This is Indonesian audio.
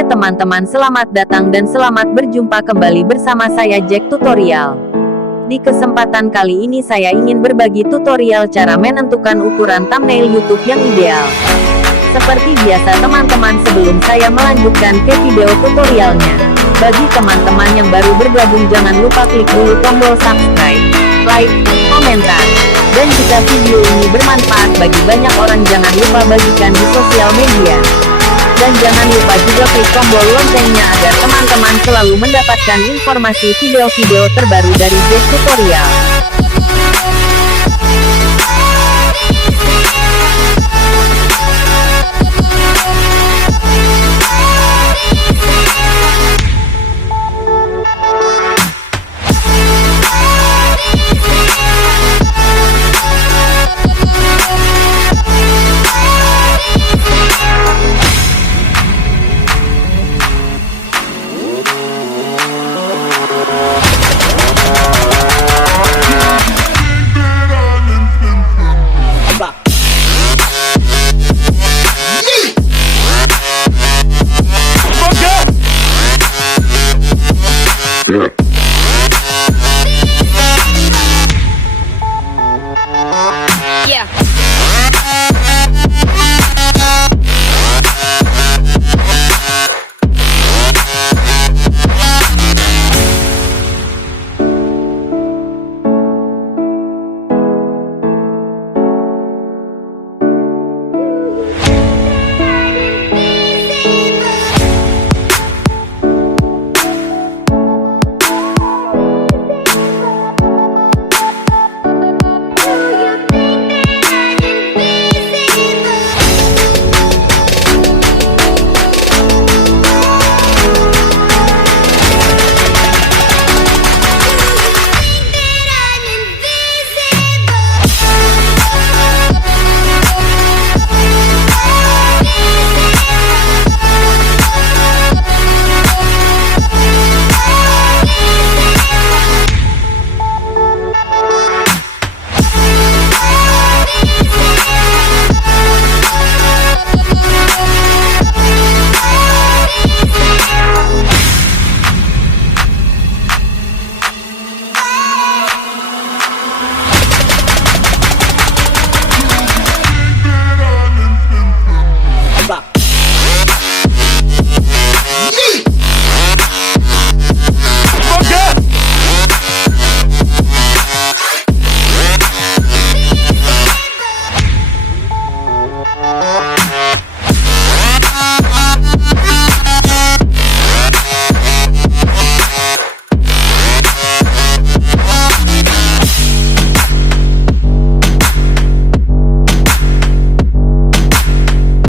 Oke teman-teman, selamat datang dan selamat berjumpa kembali bersama saya Jack Tutorial. Di kesempatan kali ini saya ingin berbagi tutorial cara menentukan ukuran thumbnail YouTube yang ideal. Seperti biasa teman-teman, sebelum saya melanjutkan ke video tutorialnya, bagi teman-teman yang baru bergabung jangan lupa klik dulu tombol subscribe, like, komentar. Dan jika video ini bermanfaat bagi banyak orang jangan lupa bagikan di sosial media. Dan jangan lupa juga klik tombol loncengnya agar teman-teman selalu mendapatkan informasi video-video terbaru dari Jack Tutorial. Yeah.